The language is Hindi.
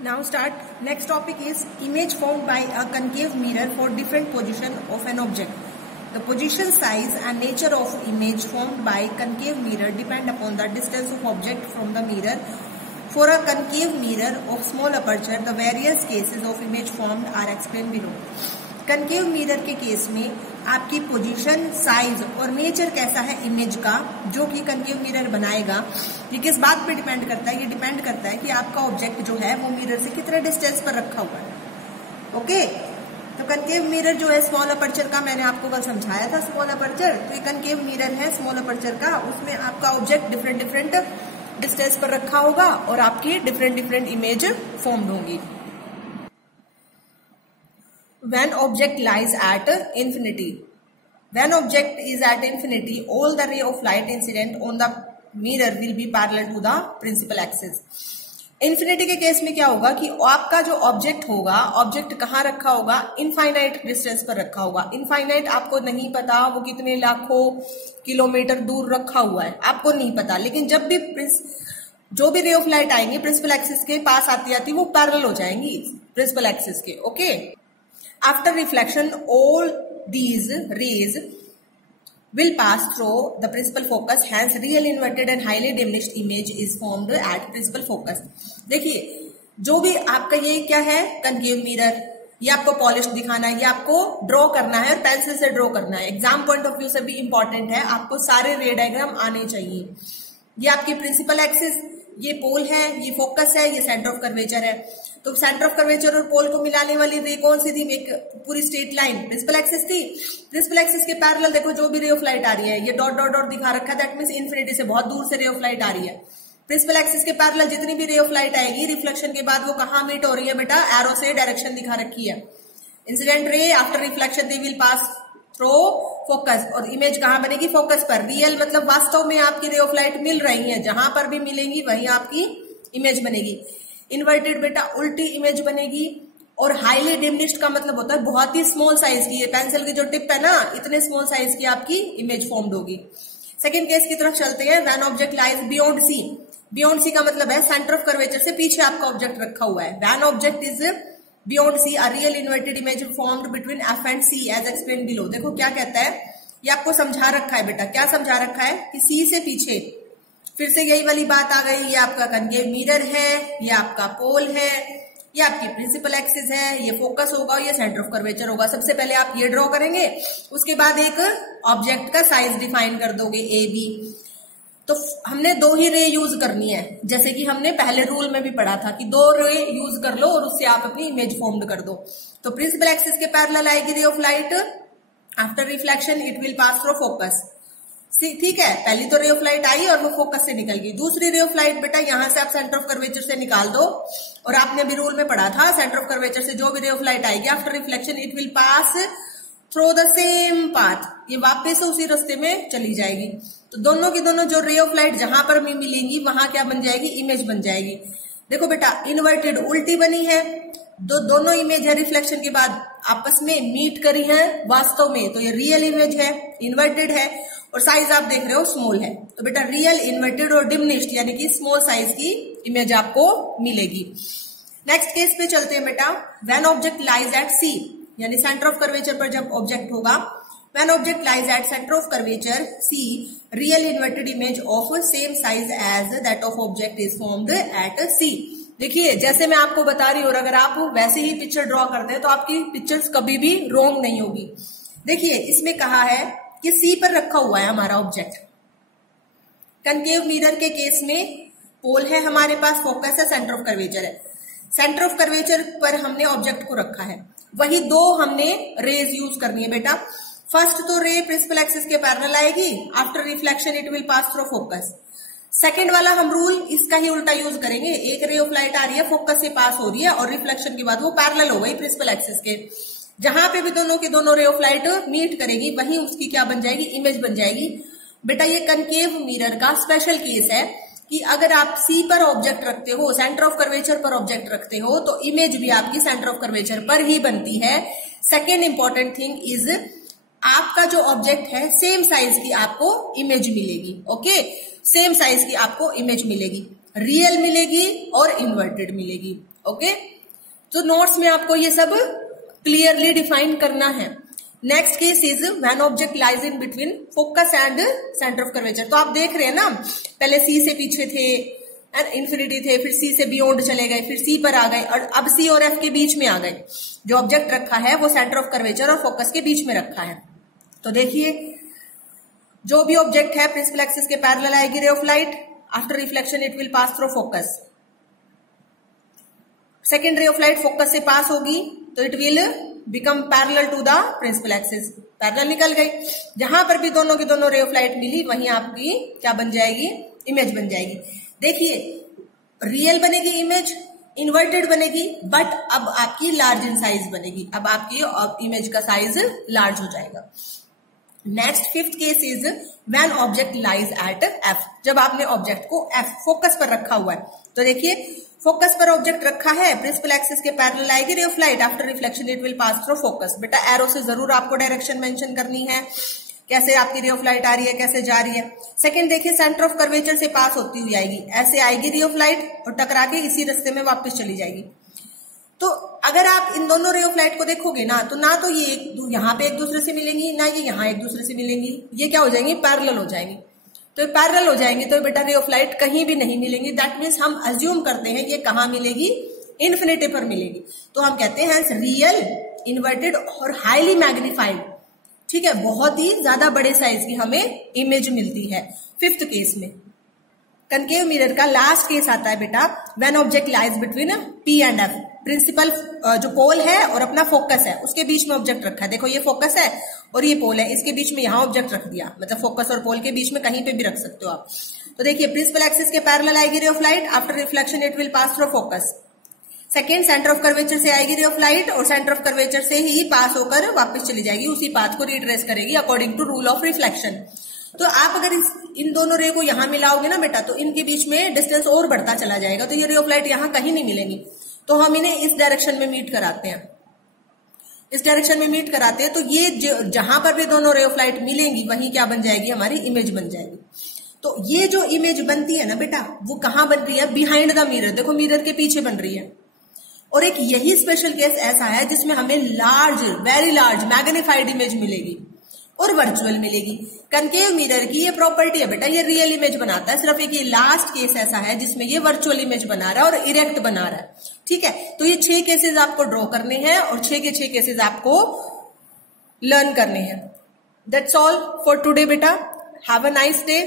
Now start. Next topic is image formed by a concave mirror for different position of an object. The position, size and nature of image formed by concave mirror depend upon the distance of object from the mirror. For a concave mirror of small aperture, the various cases of image formed are explained below. Concave mirror के केस में आपकी पोजीशन, साइज और नेचर कैसा है इमेज का जो कि कनकेव मिरर बनाएगा, ये किस बात पे डिपेंड करता है? ये डिपेंड करता है कि आपका ऑब्जेक्ट जो है वो मिरर से कितने डिस्टेंस पर रखा हुआ है। ओके, तो कनकेव मिरर जो है स्मॉल अपर्चर का, मैंने आपको कल समझाया था स्मॉल अपर्चर, तो ये कनकेव मिरर है स्मॉल अपर्चर का, उसमें आपका ऑब्जेक्ट डिफरेंट डिफरेंट डिस्टेंस पर रखा होगा और आपकी डिफरेंट डिफरेंट इमेज फॉर्म होगी। When object lies at infinity. When object is at infinity, all the ray of light incident on the mirror will be parallel to the principal axis. Infinity के केस में क्या होगा कि आपका जो ऑब्जेक्ट होगा, ऑब्जेक्ट कहाँ रखा होगा? इनफाइनाइट डिस्टेंस पर रखा होगा। इनफाइनाइट आपको नहीं पता वो कितने लाखों किलोमीटर दूर रखा हुआ है, आपको नहीं पता, लेकिन जब भी जो भी रे ऑफ लाइट आएंगी प्रिंसिपल एक्सिस के पास आती आती वो पैरेलल हो जाएंगी प्रिंसिपल एक्सिस के। Okay, After reflection, all these rays will pass through the principal focus. Hence, real inverted and highly diminished image is formed at principal focus. देखिए, जो भी आपका ये क्या है कनकेव मिरर, ये आपको पॉलिश दिखाना है, ये आपको ड्रॉ करना है और पेंसिल से ड्रॉ करना है। एग्जाम पॉइंट ऑफ व्यू से भी इंपॉर्टेंट है, आपको सारे रे डायग्राम आने चाहिए। ये आपकी प्रिंसिपल एक्सिस, ये पोल है, ये फोकस है, ये सेंटर ऑफ कर्वेचर है। तो सेंटर ऑफ कर्वेचर और पोल को मिलाने वाली रे कौन सी थी? एक पूरी स्ट्रेट लाइन प्रिंसिपल एक्सिस थी। प्रिंसिपल एक्सिस के पैरेलल देखो जो भी रे ऑफ लाइट आ रही है, ये डॉट डॉट डॉट दिखा रखा है, दैट मींस इन्फिनिटी से बहुत दूर से रे ऑफ लाइट आ रही है। प्रिंसिपल एक्सिस के पैरेलल जितनी भी रे ऑफ लाइट आएगी रिफ्लेक्शन के बाद वो कहाँ मीट हो रही है बेटा? एरो से डायरेक्शन दिखा रखी है। Incident ray after reflection they will pass through focus, और इमेज कहाँ बनेगी? फोकस पर। रियल मतलब वास्तव में आपकी रे ऑफ लाइट मिल रही है, जहां पर भी मिलेंगी वहीं आपकी इमेज बनेगी। इन्वर्टेड बेटा उल्टी इमेज बनेगी, और हाईली डिमिनिश्ड का मतलब होता है बहुत ही स्मॉल साइज की, ये पेंसिल की जो टिप है ना, इतने स्मॉल साइज की आपकी इमेज फॉर्म्ड होगी। सेकंड केस की तरफ चलते हैं। When object lies beyond C. Beyond C का मतलब है सेंटर ऑफ कर्वेचर से पीछे आपका ऑब्जेक्ट रखा हुआ है। When object is beyond C, a real inverted image formed between F and C as explain below. देखो क्या कहता है, ये आपको समझा रखा है बेटा। क्या समझा रखा है? कि सी से पीछे, फिर से यही वाली बात आ गई, ये आपका कनकेव मिरर है, ये आपका पोल है, ये आपकी प्रिंसिपल एक्सिस है, ये फोकस होगा, ये सेंटर ऑफ कर्वेचर होगा। सबसे पहले आप ये ड्रॉ करेंगे, उसके बाद एक ऑब्जेक्ट का साइज डिफाइन कर दोगे ए बी। तो हमने दो ही रे यूज करनी है, जैसे कि हमने पहले रूल में भी पढ़ा था कि दो रे यूज कर लो और उससे आप अपनी इमेज फॉर्म्ड कर दो। तो प्रिंसिपल एक्सिस के पैरेलल आएगी ray of light, after reflection it will pass through focus. ठीक है, पहली तो रे ऑफ लाइट आई और वो फोकस से निकल गई। दूसरी रे ऑफ लाइट बेटा यहां से आप सेंटर ऑफ कर्वेचर से निकाल दो, और आपने भी रूल में पढ़ा था सेंटर ऑफ कर्वेचर से जो भी रे ऑफ लाइट आएगी after reflection it will pass through the same path, ये वापस उसी रास्ते में चली जाएगी। तो दोनों की दोनों जो रे ऑफ लाइट जहां पर भी मिलेंगी वहां क्या बन जाएगी? इमेज बन जाएगी। देखो बेटा इन्वर्टेड उल्टी बनी है, दोनों इमेज है रिफ्लेक्शन के बाद आपस में मीट करी है वास्तव में, तो ये रियल इमेज है, इन्वर्टेड है, और साइज आप देख रहे हो स्मॉल है। तो बेटा रियल, इन्वर्टेड और डिमिनिश्ड यानी कि स्मॉल साइज की इमेज आपको मिलेगी। नेक्स्ट केस पे चलते हैं बेटा। When object lies at C, यानी सेंटर ऑफ कर्वेचर पर जब ऑब्जेक्ट होगा, when object lies at centre of curvature C, real inverted image of same size as that of object is formed at C. देखिए जैसे मैं आपको बता रही हूँ, अगर आप वैसे ही पिक्चर ड्रॉ करते हैं तो आपकी पिक्चर्स कभी भी रॉन्ग नहीं होगी। देखिए इसमें कहा है कि सी पर रखा हुआ है हमारा ऑब्जेक्ट। कनकेव मिरर के केस में पोल है हमारे पास, फोकस है, सेंटर ऑफ कर्वेचर है। सेंटर ऑफ कर्वेचर पर हमने ऑब्जेक्ट को रखा है, वही दो हमने रेज यूज करनी है बेटा। फर्स्ट तो रे प्रिंसिपल एक्सिस के पैरेलल आएगी, after reflection it will pass through focus. Second वाला हम रूल इसका ही उल्टा यूज करेंगे। एक रे ऑफ लाइट आ रही है, फोकस से पास हो रही है और रिफ्लेक्शन के बाद वो पैरेलल हो गई प्रिंसिपल एक्सिस के। जहां पे भी दोनों की दोनों रे ऑफ लाइट मीट करेगी वहीं उसकी क्या बन जाएगी? इमेज बन जाएगी। बेटा ये कनकेव मिरर का स्पेशल केस है कि अगर आप सी पर ऑब्जेक्ट रखते हो, सेंटर ऑफ कर्वेचर पर ऑब्जेक्ट रखते हो, तो इमेज भी आपकी सेंटर ऑफ कर्वेचर पर ही बनती है। सेकेंड इंपॉर्टेंट थिंग इज आपका जो ऑब्जेक्ट है सेम साइज की आपको इमेज मिलेगी। ओके, सेम साइज की आपको इमेज मिलेगी। रियल मिलेगी और इन्वर्टेड मिलेगी। ओके, तो नोट्स में आपको ये सब क्लियरली डिफाइन करना है। Next case is when object lies in between focus and centre of curvature. तो आप देख रहे हैं ना, पहले सी से पीछे थे एंड इन्फिनिटी थे, फिर सी से बियॉन्ड चले गए, फिर सी पर आ गए और अब सी और एफ के बीच में आ गए। जो ऑब्जेक्ट रखा है वो सेंटर ऑफ कर्वेचर और फोकस के बीच में रखा है। तो देखिए, जो भी ऑब्जेक्ट है प्रिंसिपल एक्सिस के पैरेलल आएगी ray of light, after reflection it will pass through focus. Second ray of light focus से पास होगी तो it will become parallel to the principal axis, parallel निकल गई। जहां पर भी दोनों की दोनों रे ऑफ लाइट मिली वहीं आपकी क्या बन जाएगी, इमेज बन जाएगी। देखिए, रियल बनेगी इमेज, इन्वर्टेड बनेगी, बट अब आपकी लार्ज इन साइज बनेगी, अब आपकी इमेज का साइज लार्ज हो जाएगा। Next fifth case is when object lies eight F. जब आपने ऑब्जेक्ट को एफ फोकस पर रखा हुआ है, तो देखिए फोकस पर ऑब्जेक्ट रखा है, प्रिंसिपल एक्सिस के पैरेलल आएगी ray of light, after reflection it will pass through focus. बेटा एरो से जरूर आपको डायरेक्शन मेंशन करनी है, कैसे आपकी रे ऑफ लाइट आ रही है, कैसे जा रही है। सेकंड देखिए, सेंटर ऑफ कर्वेचर से पास होती हुई आएगी, ऐसे आएगी रे ऑफ लाइट और टकरा के इसी रास्ते में वापस चली जाएगी। तो अगर आप इन दोनों रे ऑफ लाइट को देखोगे ना, तो ना तो ये यहाँ पे एक दूसरे से मिलेंगी, ना ये यहाँ एक दूसरे से मिलेंगी, ये क्या हो जाएंगी, पैरेलल हो जाएंगी। तो पैरेलल हो जाएंगे तो बेटा रे ऑफ लाइट कहीं भी नहीं मिलेंगी। दैट मीन्स हम अज्यूम करते हैं ये कहाँ मिलेगी, इन्फिनिटी पर मिलेगी। तो हम कहते हैं रियल, इन्वर्टेड और हाईली मैग्नीफाइड, ठीक है, बहुत ही ज्यादा बड़े साइज की हमें इमेज मिलती है। फिफ्थ केस में कनकेव मिरर का लास्ट केस आता है बेटा, when object lies between P and F. Principal जो पोल है और अपना फोकस है उसके बीच में ऑब्जेक्ट रखा है। देखो ये फोकस है और ये पोल है, इसके बीच में यहाँ ऑब्जेक्ट रख दिया, मतलब फोकस और पोल के बीच में कहीं पे भी रख सकते हो आप। तो देखिए, प्रिंसिपल एक्सिस के पैरेलल आएगी ray of light, after reflection it will pass through focus. Second, centre of curvature से आएगी रे ऑफ लाइट और सेंटर ऑफ कर्वेचर से ही पास होकर वापस चली जाएगी, उसी पाथ को रिट्रेस करेगी according to rule of reflection. तो आप अगर इन दोनों रे को यहां मिलाओगे ना बेटा, तो इनके बीच में डिस्टेंस और बढ़ता चला जाएगा, तो ये रे ऑफ लाइट यहां कहीं नहीं मिलेंगी। तो हम इन्हें इस डायरेक्शन में मीट कराते हैं, इस डायरेक्शन में मीट कराते हैं। तो ये जहां पर भी दोनों रे ऑफ लाइट मिलेंगी वहीं क्या बन जाएगी, हमारी इमेज बन जाएगी। तो ये जो इमेज बनती है ना बेटा, वो कहां बन रही है, बिहाइंड द मिरर। देखो मिरर के पीछे बन रही है। और एक यही स्पेशल केस ऐसा है जिसमें हमें large, very large magnified image मिलेगी और वर्चुअल मिलेगी। कनकेव मिरर की ये प्रॉपर्टी है बेटा, ये रियल इमेज बनाता है। सिर्फ एक ये लास्ट केस ऐसा है जिसमें ये वर्चुअल इमेज बना रहा है और इरेक्ट बना रहा है, ठीक है। तो ये 6 केसेस आपको ड्रॉ करने हैं और 6 के 6 केसेस आपको लर्न करने हैं। दैट्स ऑल फॉर टुडे बेटा, हैव अ नाइस डे।